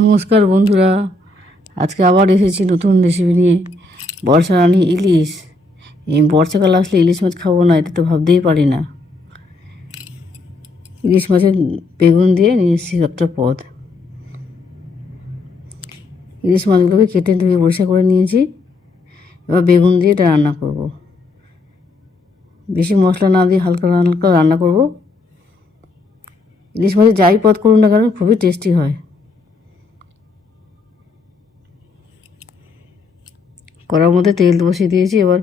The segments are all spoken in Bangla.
নমস্কার বন্ধুরা, আজকে আবার এসেছি নতুন রেসিপি নিয়ে। বর্ষা রানী ইলিশ। এই বর্ষাকাল আসলে ইলিশ মাছ খাবো না, এটা তো ভাবতেই পারি না। ইলিশ মাছের বেগুন দিয়ে নিয়ে এসেছি একটা পদ। ইলিশ মাছগুলোকে কেটে ধুয়ে পরিষ্কার করে নিয়েছি। এবার বেগুন দিয়ে এটা রান্না করব। বেশি মশলা না দিয়ে হালকা হালকা রান্না করব। ইলিশ মাছের যাই পদ করুন না কেন খুবই টেস্টি হয়। কড়ার মধ্যে তেল বসিয়ে দিয়েছি। এবার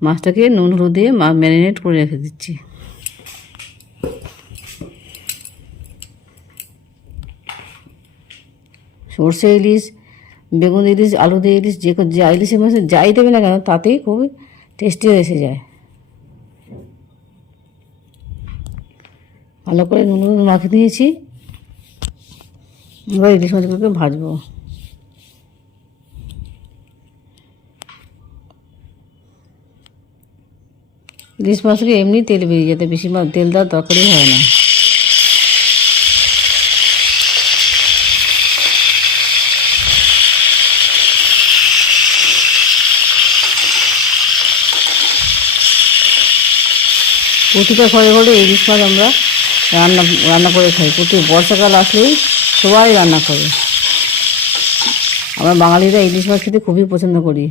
মাছটাকে নুন হলুদ দিয়ে ম্যারিনেট করে রেখে দিচ্ছি। সর্ষে ইলিশ, বেগুন ইলিশ, আলু দিয়ে ইলিশ, যা ইলিশের মাছ যাই দেবে না কেন তাতেই খুবই টেস্টি এসে যায়। ভালো করে নুন হলুদ মাখিয়ে দিয়েছি। এবার ইলিশ মাছগুলোকে ভাজবো। ইলিশ মাছকে এমনি তেল বেরিয়ে যেতে বেশি তেল দেওয়ার দরকারই হয় না। প্রতিটা ঘরে ঘরে ইলিশ মাছ আমরা রান্না করে খাই। প্রতি বর্ষাকাল আসলেই সবাই রান্না করে। আমরা বাঙালিরা ইলিশ মাছ খেতে খুবই পছন্দ করি।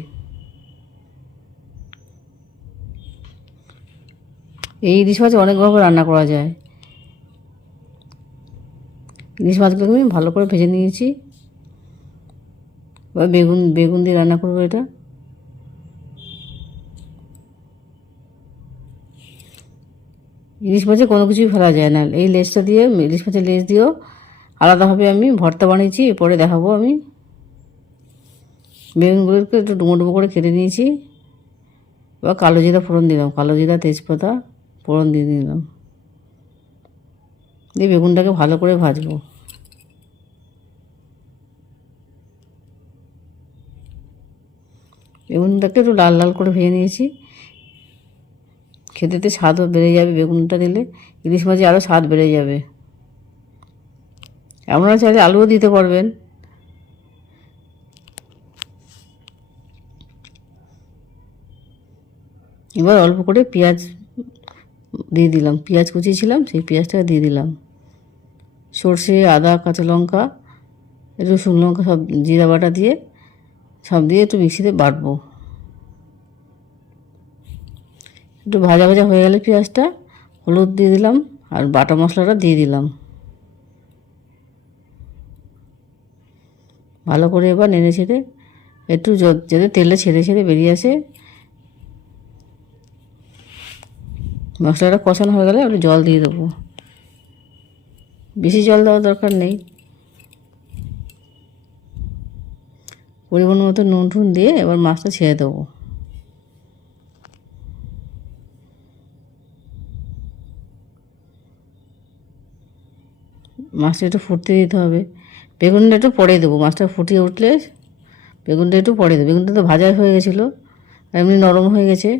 এই ইলিশ মাছ অনেকভাবে রান্না করা যায়। ইলিশ মাছগুলোকে আমি ভালো করে ভেজে নিয়েছি। এবার বেগুন দিয়ে রান্না করবো এটা। ইলিশ মাছে কোনো কিছুই ফেলা যায় না। এই লেজটা দিয়ে, ইলিশ মাছের লেজ দিয়েও আলাদাভাবে আমি ভর্তা বানিয়েছি, এরপরে দেখাবো আমি। বেগুনগুলোকে একটু ডুমো ডুমো করে কেটে নিয়েছি। এবার কালো জিরা ফোড়ন দিলাম, কালো জিরা তেজপাতা ফোড়ন দিয়ে দিলাম। দিয়ে বেগুনটাকে ভালো করে ভাজবো। বেগুনটাকে একটু লাল লাল করে ভেজে নিয়েছি। খেতেতে স্বাদও বেড়ে যাবে বেগুনটা দিলে। ইলিশ মাছে আরও স্বাদ বেড়ে যাবে। আপনারা চাইলে আলুও দিতে পারবেন। এবার অল্প করে পেঁয়াজ দিয়ে দিলাম। পেঁয়াজ কুচিয়েছিলাম, সেই পেঁয়াজটা দিয়ে দিলাম। সর্ষে, আদা, কাঁচা লঙ্কা, রসুন, লঙ্কা সব জিরা বাটা দিয়ে সব দিয়ে একটু মিক্সিতে বাটবো। একটু ভাজা ভাজা হয়ে গেলে পেঁয়াজটা, হলুদ দিয়ে দিলাম আর বাটা মশলাটা দিয়ে দিলাম। ভালো করে এবার নেড়ে ছেড়ে একটু যাতে তেলে ছেড়ে ছেড়ে বেরিয়ে আসে। মশলাটা কষানো হয়ে গেলে একটু জল দিয়ে দেবো। বেশি জল দেওয়ার দরকার নেই। পরিমাণ মতো নুন টুন দিয়ে এবার মাছটা ছেড়ে দেবো। মাছটা একটু ফুটতে দিতে হবে। বেগুনটা একটু পরে দেবো। মাছটা ফুটিয়ে উঠলে বেগুনটা একটু পরে দেবো। বেগুনটা তো ভাজা হয়ে গেছিলো, এমনি নরম হয়ে গেছে।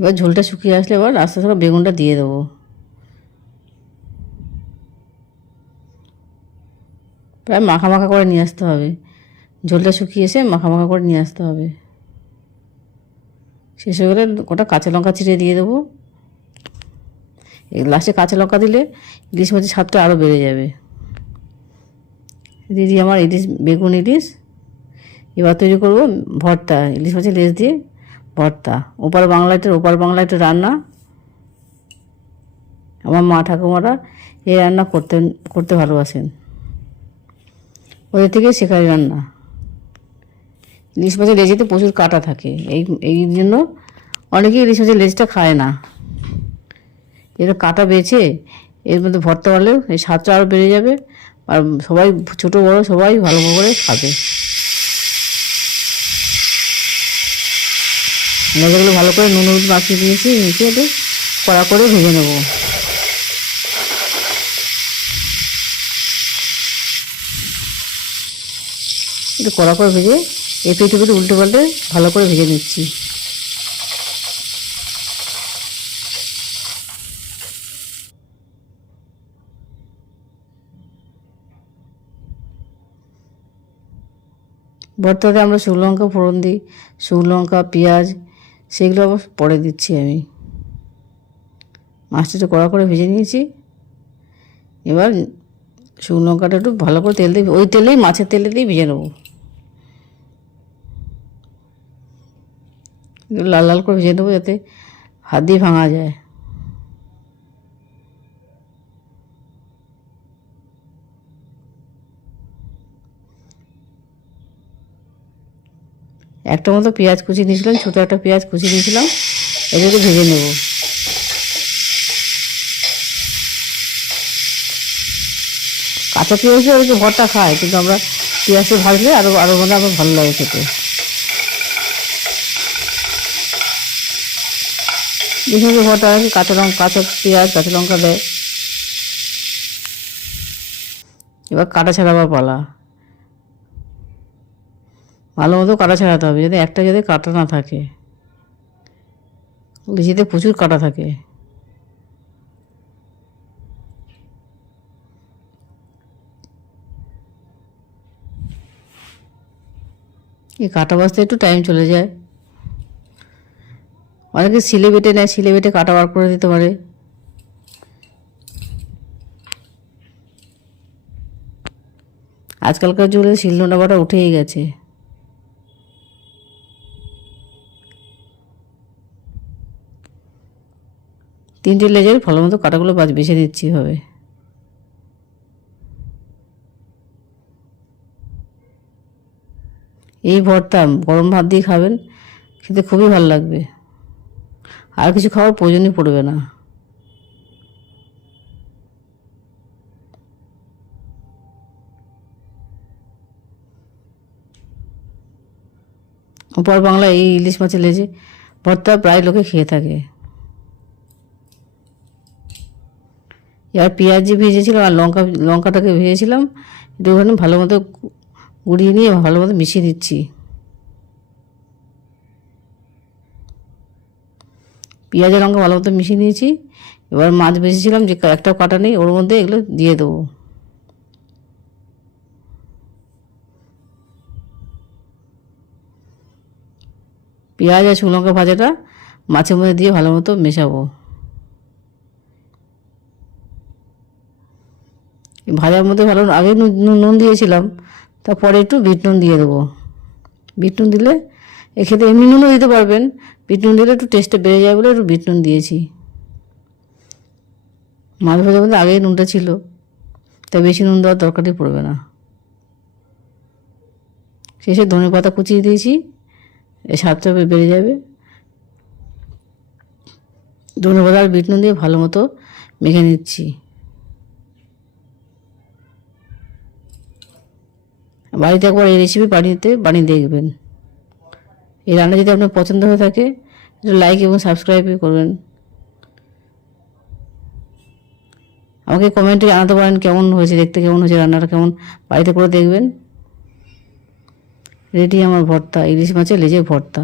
এবার ঝোলটা শুকিয়ে আসলে এবার আস্তে আস্তে বেগুনটা দিয়ে দেবো। প্রায় মাখা মাখা করে নিয়ে আসতে হবে। ঝোলটা শুকিয়ে এসে মাখা মাখা করে নিয়ে আসতে হবে। শেষ হয়ে গেলে ওটা কাঁচা লঙ্কা চিড়ে দিয়ে দেবো। লাস্টে কাঁচা লঙ্কা দিলে ইলিশ মাছের স্বাদটা আরও বেড়ে যাবে। দিদি আমার বেগুন ইলিশ। এবার তৈরি করবো ভর্তা, ইলিশ মাছের লেজ দিয়ে ভর্তা। ওপার বাংলাতে রান্না। আমার মা ঠাকুমারা এই রান্না করতে ভালোবাসেন। ওদের থেকে শেখাই রান্না। ইলিশ মাছের লেজেতে প্রচুর কাঁটা থাকে, এই জন্য অনেকেই ইলিশ মাছের লেজটা খায় না। এটা কাঁটা বেছে এর মধ্যে ভর্তা হলে এই স্বাদটা আরও বেড়ে যাবে। আর সবাই, ছোটো বড়ো সবাই ভালো করে খাবে। লেজাগুলো ভালো করে নুন হলুদ মাখিয়ে দিয়েছি, মিশিয়ে একটু কড়া করে ভেজে নেব। একটু কড়া করে ভেজে এপিঠ ওপিঠ উল্টে পাল্টে ভালো করে ভেজে নিচ্ছি। ভর্তাতে আমরা শুকনো লঙ্কা ফোড়ন দিই, শুকনো লঙ্কা পেঁয়াজ, সেগুলো আবার পরে দিচ্ছি আমি। মাছটা একটু কড়া করে ভেজে নিয়েছি। এবার শুকনো লঙ্কাটা একটু ভালো করে তেল দিয়ে, ওই তেলেই মাছের তেলে দিয়ে ভেজে নেবো। লাল লাল করে ভেজে নেবো যাতে হাত দিয়ে ভাঙা যায়। একটা মতো পেঁয়াজ কুচি দিয়েছিলাম, ছোটো একটা পেঁয়াজ কুচি দিয়েছিলাম, এটাকে ভেজে নেব। কাঁচা পেঁয়াজও আর কি ভর্তা খায়, কিন্তু আমরা পেঁয়াজটা ভাজলে আরও আরও মানে আমার ভালো লাগে খেতে। বিশেষ করে ভর্তা আর কি কাঁচা পেঁয়াজ কাঁচা লঙ্কা দেয়। এবার কাটা ছাড়াবার পালা। ভালো মতো কাটা ছাড়াতে হবে, যাতে একটা যাতে কাটা না থাকে। লিচিতে প্রচুর কাটা থাকে। এই কাটা বাছতে একটু টাইম চলে যায়। অনেকে শিলে বেটে নেয়, শিলে বেটে কাটা বার করে দিতে পারে। আজকালকার যুগে শিলনোড়া বাটা উঠেই গেছে। তিনটে লেজের ভালো মতো কাটাগুলো বেছে নিচ্ছি হবে। এই ভর্তা গরম ভাত দিয়ে খাবেন, খেতে খুবই ভালো লাগবে। আর কিছু খাওয়ার প্রয়োজনই পড়বে না। ওপার বাংলা এই ইলিশ মাছের লেজে ভর্তা প্রায় লোকে খেয়ে থাকে। এবার পেঁয়াজ যে ভেজেছিলাম আর লঙ্কাটাকে ভেজেছিলাম, একটুখানি ভালো মতো গুঁড়িয়ে নিয়ে ভালো মতো মিশিয়ে দিচ্ছি। পেঁয়াজ আর লঙ্কা ভালো মতো মিশিয়ে নিয়েছি। এবার মাছ ভেজেছিলাম যে একটাও কাটা নেই, ওর মধ্যে এগুলো দিয়ে দেবো। পেঁয়াজ আর শুকনো লঙ্কা ভাজাটা মাছের মধ্যে দিয়ে ভালো মতো মেশাবো। ভাজার মধ্যে ভালো আগে নুন দিয়েছিলাম, তারপরে একটু বিট নুন দিয়ে দেবো। বিট নুন দিলে এক্ষেত্রে এমনি নুনও দিতে পারবেন, বিট নুন দিলে একটু টেস্টটা বেড়ে যায় বলে একটু বিট নুন দিয়েছি। মাছ ভাজার মধ্যে আগেই নুনটা ছিল, তাই বেশি নুন দেওয়ার দরকারই পড়বে না। শেষে ধনে পাতা কুচিয়ে দিয়েছি, স্বাদটা বেড়ে যাবে। ধনে পাতা আর বিট নুন দিয়ে ভালো মতো মেখে নিচ্ছি। বাড়িতে একবার এই রেসিপি বানিয়ে দেখবেন। এই রান্না যদি আপনার পছন্দ হয়ে থাকে, একটু লাইক এবং সাবস্ক্রাইব করবেন। আমাকে কমেন্টে জানাতে পারেন কেমন হয়েছে, দেখতে কেমন হয়েছে, রান্নাটা কেমন, বাড়িতে করে দেখবেন। রেডি আমার ভর্তা, ইলিশ মাছের লেজের ভর্তা।